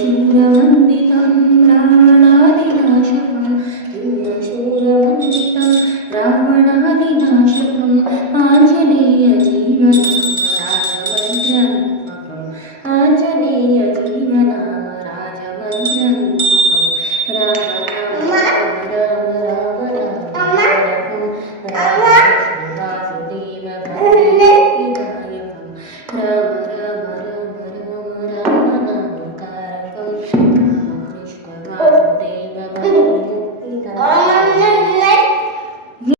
शूरवन्दितं रावणादिनाशकं शूरवन्दितं रावणादिनाशकम् आञ्जनेयजीवनाम राजमन्त्ररूपकं Ram Ram Ram Ram Ram Ram वासुदेवदायकं Ram Ram Ram Ram नामकारकं